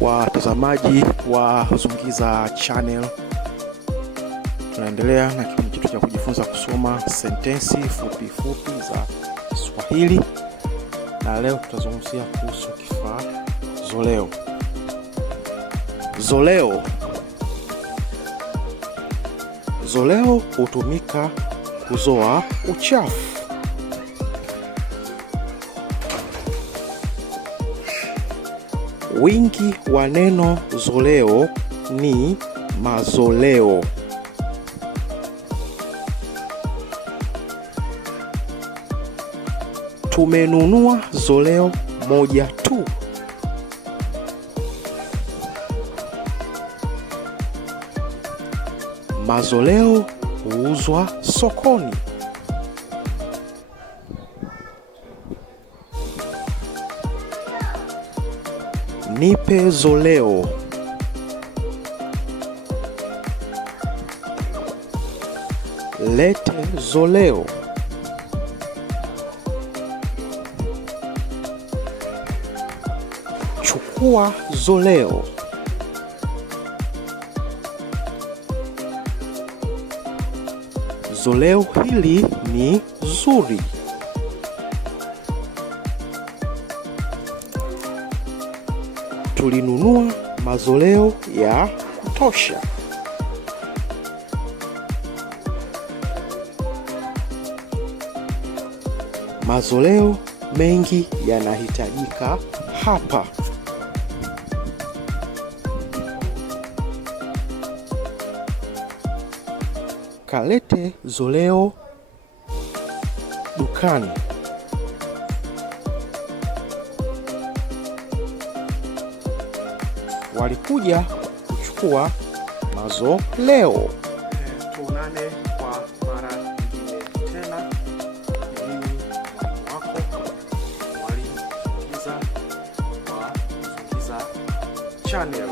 Watazamaji wa Zungiza Channel, tunaendelea na kipindi chetu cha kujifunza kusoma sentensi fupi fupi za Kiswahili, na leo tutazungumzia kuhusu kifaa zoleo. Zoleo. Zoleo hutumika kuzoa uchafu. Wingi wa neno zoleo ni mazoleo. Tumenunua zoleo moja tu. Mazoleo huuzwa sokoni. Nipe zoleo. Lete zoleo. Chukua zoleo. Zoleo hili ni zuri. Tulinunua mazoleo ya kutosha. Mazoleo mengi yanahitajika hapa. Kalete zoleo dukani. Walikuja kuchukua mazoleo. Tuonane kwa mara nyingine tena. Mimi mwalimu wako, Mwalimu Zungiza wa Zungiza Channel.